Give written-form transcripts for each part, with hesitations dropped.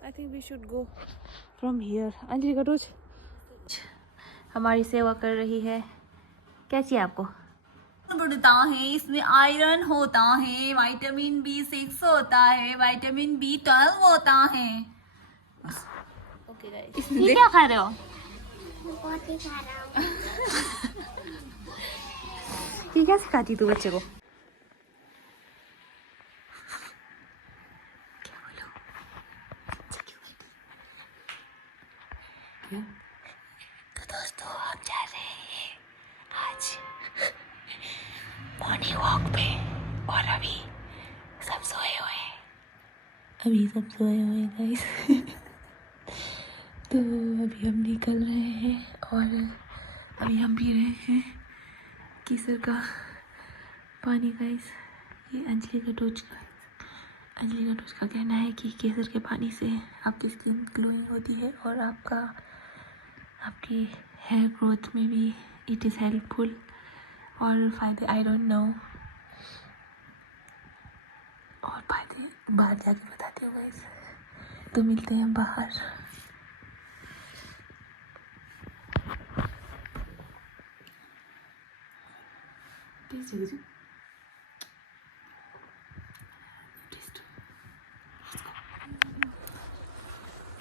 I think we should go from here. Anjali का रोज हमारी सेवा कर रही है। क्या चाहिए आपको? बढ़ता है, इसमें आयरन होता है, विटामिन B6 होता है, विटामिन B12 होता है। ओके गाइस, ये क्या खा रहे हो? बहुत ही खा रहा हूँ। ये क्या सिखाती तू बच्चे को? तो दोस्तों हम जा रहे हैं आज मॉर्निंग वॉक पे और अभी सब सोए हुए हैं। गाइस तो अभी हम निकल रहे हैं और अभी हम पी रहे हैं केसर का पानी। गाइस ये अंजलि का कहना है कि केसर के पानी से आपकी स्किन ग्लोइंग होती है और आपकी हेयर ग्रोथ में भी इट इज़ हेल्पफुल और फ़ायदे आई डोंट नो, और फायदे बाहर जाके बताती हूँ गाइस। तो मिलते हैं बाहर।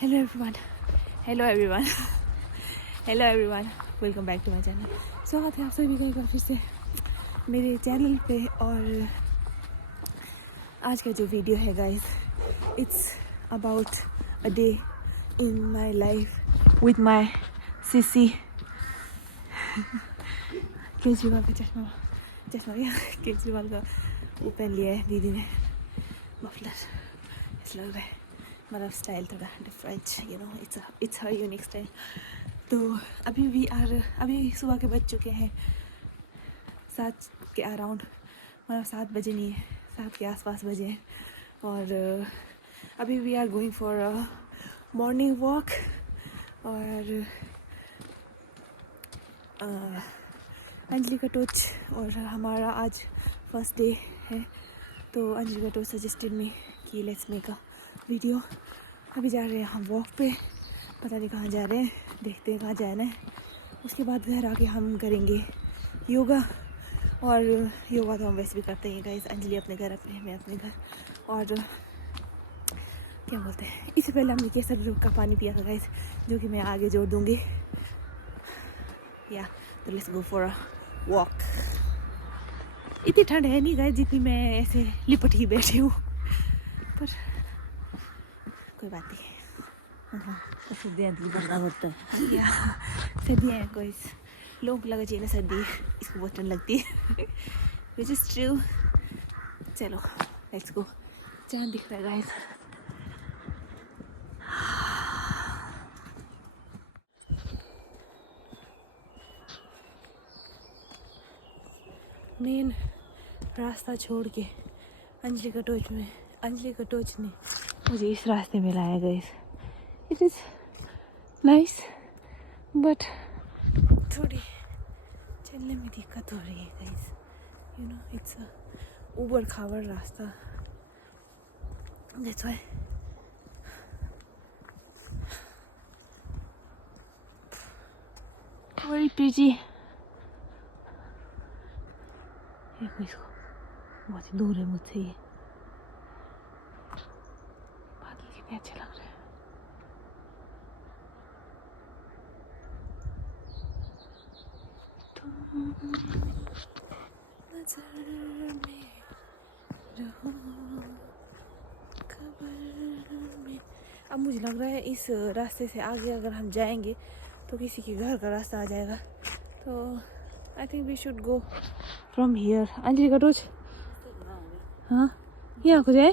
Hello everyone, hello everyone, hello everyone, welcome back to my channel. स्वागत है आप सभी का एक बार फिर से मेरे चैनल पे। और आज का जो वीडियो है guys, it's about a day in my life with my sissy. Kejriwal का चश्मा भैया केजरीवाल का वो पहन लिया है दीदी ने, मफलर। ऐसा लग रहा है, मतलब स्टाइल थोड़ा different, you know, it's her unique style. तो अभी सुबह के बज चुके हैं 7 के अराउंड, मतलब 7 बजे नहीं है, 7 के आसपास बजे हैं। और अभी we are going for a morning walk. और अंजलि का टोच और हमारा आज फर्स्ट डे है, तो अंजलि का टोच सजेस्टेड मी कि लेट्स मेक अ वीडियो। अभी जा रहे हैं हम वॉक पे, पता नहीं कहाँ जा रहे हैं, देखते हैं कहाँ जाना है। उसके बाद घर आके हम करेंगे योगा, और योगा तो हम वैसे भी करते हैं गाइस। अंजलि अपने घर, मैं अपने घर। और क्या बोलते हैं, इससे पहले हमने केसर का पानी पिया था गाइस, जो कि मैं आगे जोड़ दूँगी। या तो let's go for a walk. इतनी ठंड है नहीं गाइस जितनी मैं ऐसे लिपट ही बैठी हूँ, पर कोई बात नहीं। सर्दियाँ बरना होता है, सर्दियाँ हैं कोई, लोगों को लगा चाहिए ना सर्दी, इसको बहुत ठंड लगती है विच इज़ ट्रू। चलो लेट्स गो। चांद दिख रहा है गाइस। मेन रास्ता छोड़ के अंजलि का टोच ने मुझे इस रास्ते में लाया guys. It is nice but थोड़ी चलने में दिक्कत हो रही है guys, you know, it's a ऊबड़ खाबड़ रास्ता, दैट्स व्हाई। बड़ी पीजी देखो इसको, बहुत ही दूर है मुझसे ये। बादल कितने अच्छे लग रहे हैं। नजर में रहो, खबर में। अब मुझे लग रहा है इस रास्ते से आगे अगर हम जाएंगे तो किसी के घर का रास्ता आ जाएगा, तो I think we should go from here. Anjali का रोज, हाँ यहाँ को जाए,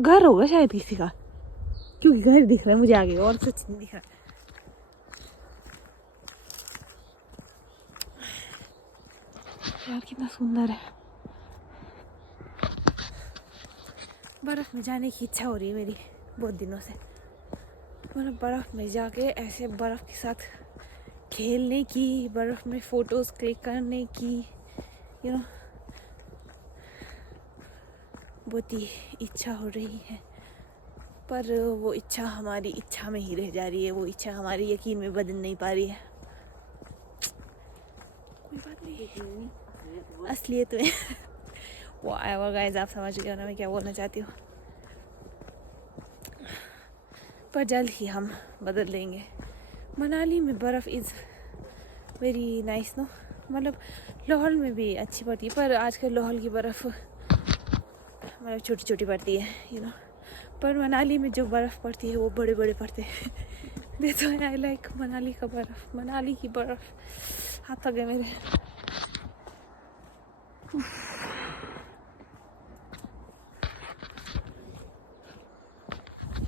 घर होगा शायद किसी का, क्योंकि घर दिख रहा है मुझे आगे और सच नहीं दिख रहा। यार कितना सुंदर है। बर्फ़ में जाने की इच्छा हो रही है मेरी बहुत दिनों से, मतलब बर्फ़ में जाके ऐसे बर्फ़ के साथ खेलने की, बर्फ़ में फ़ोटोज़ क्लिक करने की, यू नो, बहुत ही इच्छा हो रही है, पर वो इच्छा हमारी इच्छा में ही रह जा रही है, वो इच्छा हमारी यकीन में बदल नहीं पा रही है। कोई बात नहीं, असलियत में वो आया गाइस, आप समझ गए हो ना मैं क्या बोलना चाहती हूँ। पर जल्द ही हम बदल देंगे। मनाली में बर्फ़ इज़ वेरी नाइस नो, मतलब लाहौल में भी अच्छी पड़ती है, पर आजकल लाहौल की बर्फ़ मतलब छोटी छोटी पड़ती है यू नो, पर मनाली में जो बर्फ़ पड़ती है वो बड़े बड़े पड़ते हैं। That's why I like Manali का बर्फ़, मनाली की बर्फ़। हाथ थक गए मेरे।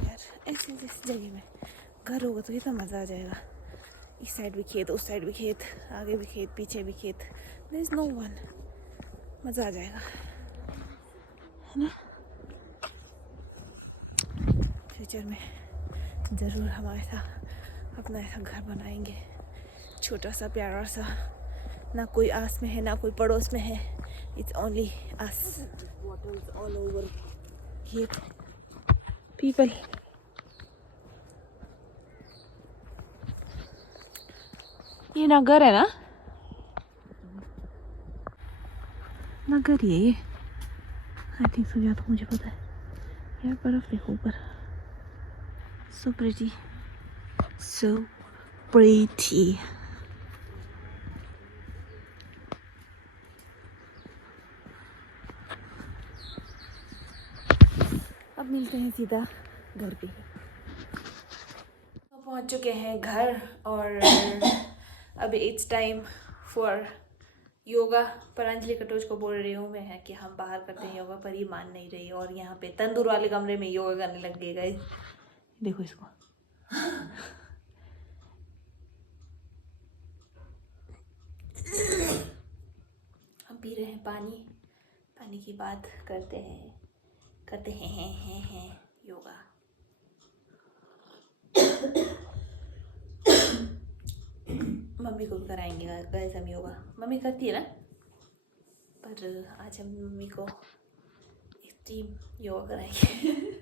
यार ऐसी जगह में घर होगा तो कितना मज़ा आ जाएगा। इस साइड भी खेत, उस साइड भी खेत, आगे भी खेत, पीछे भी खेत, देयर इज़ नो वन। मज़ा आ जाएगा, है ना। फ्यूचर में ज़रूर हम ऐसा अपना ऐसा घर बनाएंगे, छोटा सा प्यारा सा, ना कोई आस में है ना कोई पड़ोस में है, it's only us. Water is all over here, people. ये नगर है ना, नगर ही है ये, आई थिंक सो, या तो मुझे पता है। यार बर्फ देखो ऊपर, सो प्रिटी, सो प्रिटी। अब मिलते हैं सीधा घर पे। तो पहुंच चुके हैं घर और अभी इट्स टाइम फॉर योगा। पर अंजलि कटोच को बोल रही हूँ मैं है कि हम बाहर करते हैं योगा, पर ये मान नहीं रही और यहाँ पे तंदूर वाले कमरे में योगा करने लग गए गाइस। देखो इसको। हम पी रहे हैं पानी, पानी की बात करते हैं योगा। मम्मी को कराएंगे गाइस हम योगा, मम्मी करती है ना, पर आज हम मम्मी को एक्सट्रीम योगा कराएंगे।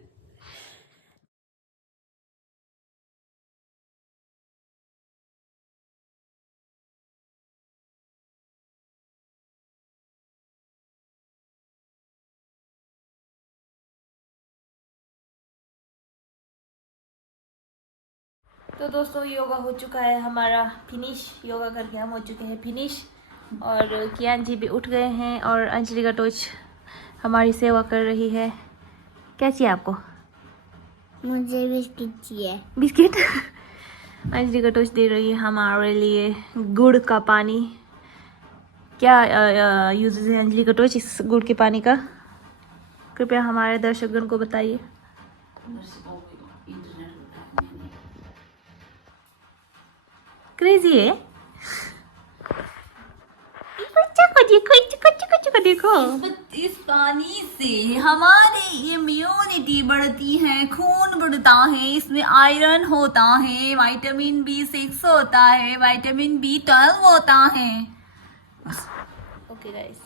तो दोस्तों योगा हो चुका है हमारा फिनिश, योगा करके हम हो चुके हैं फिनिश, और कियान जी भी उठ गए हैं और अंजलि कटोच हमारी सेवा कर रही है। क्या चाहिए आपको? मुझे बिस्किट चाहिए। बिस्किट? अंजलि कटोच दे रही है हमारे लिए गुड़ का पानी। क्या यूज है अंजलि कटोच इस गुड़ के पानी का? कृपया हमारे दर्शकगण को बताइए। क्रेजी है। देखो इस पानी से हमारी इम्यूनिटी बढ़ती है, खून बढ़ता है, इसमें आयरन होता है, विटामिन B6 होता है, विटामिन B12 होता है। ओके गाइस,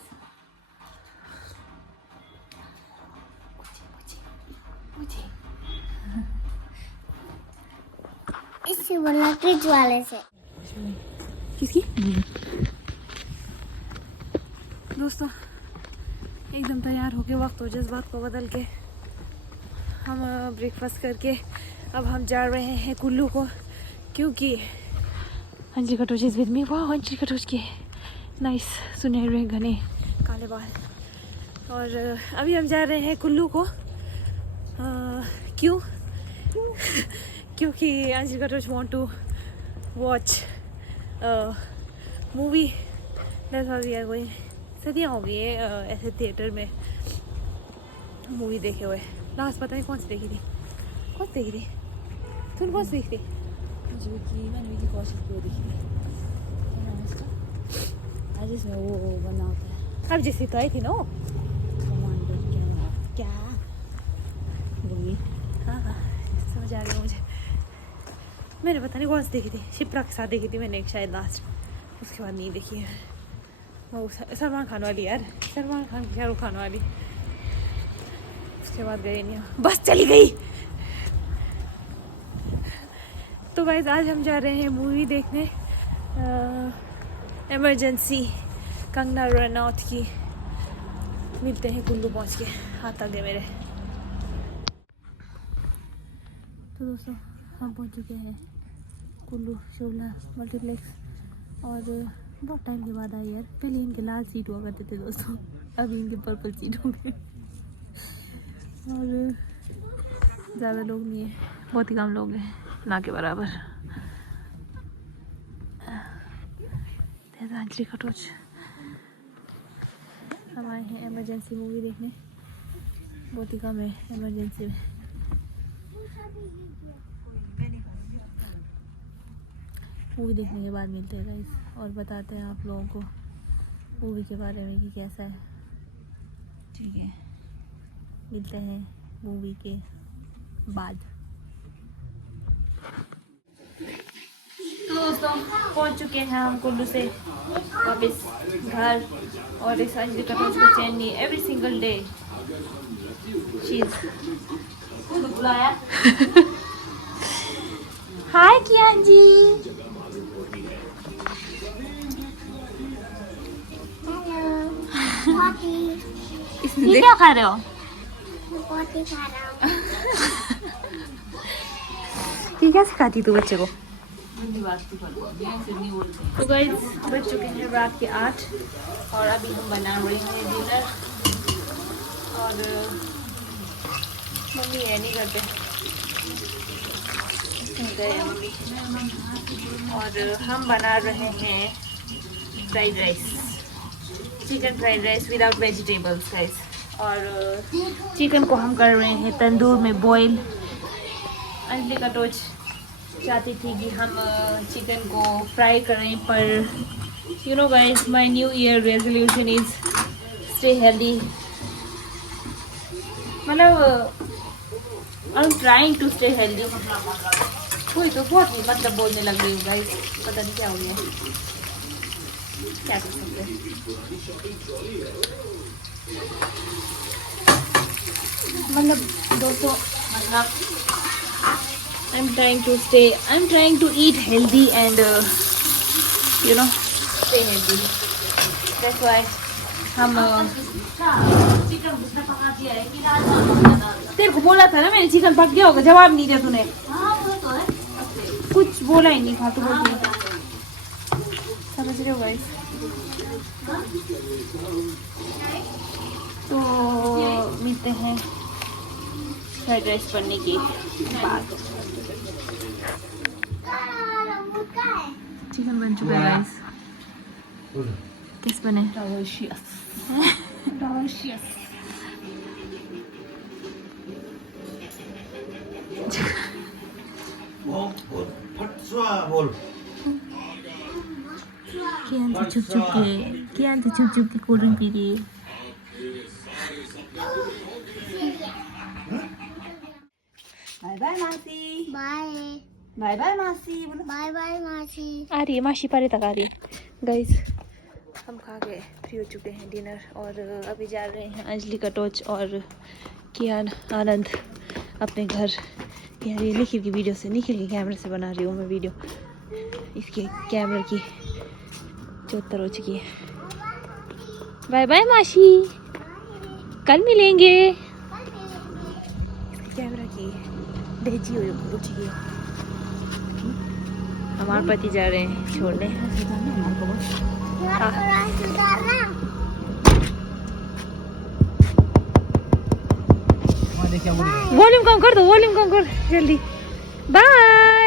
इससे बोलना फ्रिज वाले से। किसकी? दोस्तों एकदम तैयार होके वक्त और जज्बात को बदल के हम ब्रेकफास्ट करके अब हम जा रहे हैं कुल्लू को, क्योंकि Anjali Katoch is with me. वाह, अंजलि कटोच के नाइस सुनहरे घने काले बाल। और अभी हम जा रहे हैं कुल्लू को। क्यों? क्योंकि Anjali Katoch want to watch movie. That's why we are going. सदियाँ हो गई है ऐसे थिएटर में मूवी देखे हुए। लास्ट पता नहीं कौन सी देखी थी, कौन सी देखी थी? तुम कौन सी देखी थी? मैंने विकी कौशल को देखी थी, जिसमें वो बना होता है। अब जैसी तो आई थी ना वो। क्या? हाँ हाँ समझ आ गया मुझे। मैंने पता नहीं कौन सी देखी थी, शिप्रा के साथ देखी थी मैंने एक शायद लास्ट, उसके बाद नहीं देखी है। वो सलमान खान वाली यार, सलमान खान शाहरुख खान वाली। उसके बाद गए नहीं, बस चली गई। तो गाइस आज हम जा रहे हैं मूवी देखने, इमरजेंसी कंगना रनौत की। मिलते हैं कुल्लू पहुंच के, हाथ आ गए मेरे। तो दोस्तों हम पहुंच चुके हैं कुल्लू शोला मल्टीप्लेक्स और बहुत टाइम के बाद आई यार। पहले इनके लाल सीट हुआ करते थे दोस्तों, अभी इनके पर्पल सीट हो गए और ज़्यादा लोग नहीं है, बहुत ही कम लोग हैं, ना के बराबर। अंजलि कटोच हम आए हैं इमरजेंसी मूवी देखने, बहुत ही कम है इमरजेंसी में। मूवी देखने के बाद मिलते हैं गाइस और बताते हैं आप लोगों को मूवी के बारे में कि कैसा है। ठीक है, मिलते हैं मूवी के बाद। तो दोस्तों पहुंच चुके हैं हम कुल्लू से वापस घर, और इस अंजलि कटोच को चैन नहीं एवरी सिंगल डे चीज बुलाया। हाय कियान जी, ये क्या खा रहे हो? पोटी खा रहा हूँ। ये क्या सिखाती तू बच्चे को? तो गाइस बज चुके हैं रात के 8 और अभी हम बना रहे हैं डिनर, और मम्मी है नहीं करते गए मम्मी, और हम बना रहे हैं fried rice, chicken fried rice without vegetables guys. और चिकन को हम कर रहे हैं तंदूर में बॉईल। अंजलि कटोच चाहती थी कि हम चिकन को फ्राई करें, पर you know guys my new year resolution is stay healthy. मतलब I am trying to stay healthy. कोई तो बहुत ही मतलब बोलने लग रही हूँ गाइस, पता नहीं क्या हो गया, क्या कर सकते हैं। मतलब दोस्तों, मतलब I'm trying to eat healthy and you know stay healthy. That's why हम तेरे को बोला था ना मैंने, चिकन पक गया होगा, जवाब नहीं दिया तूने। कुछ बोला ही नहीं, फालतू बोल दिया, समझ रहे हो गाइस? तो मिलते हैं फ्राइड राइस बनने की बाद। चिकन बन चुका है गाइस, किस बने? डिलीशियस। क्या छुप छुप के कोल्ड ड्रिंक पी रही है। बाय बाय मासी, बाय बाय बाय मासी, बाय बाय मासी। आ रही है मासी, पारे तक आ रही है गाइस। हम खा के फ्री हो चुके हैं डिनर, और अभी जा रहे हैं अंजलि कटोच और कियान आनंद अपने घर। यार ये निखिल की वीडियो से, निखिल के कैमरे से बना रही हूँ मैं वीडियो, इसके कैमरे की 74 हो चुकी है। बाय बाय मासी, कल मिलेंगे। कैमरा की डेजी हो चुकी है। हमारे पति जा रहे हैं छोड़ने। वॉल्यूम कम कर दो, वॉल्यूम कम कर जल्दी। बाय।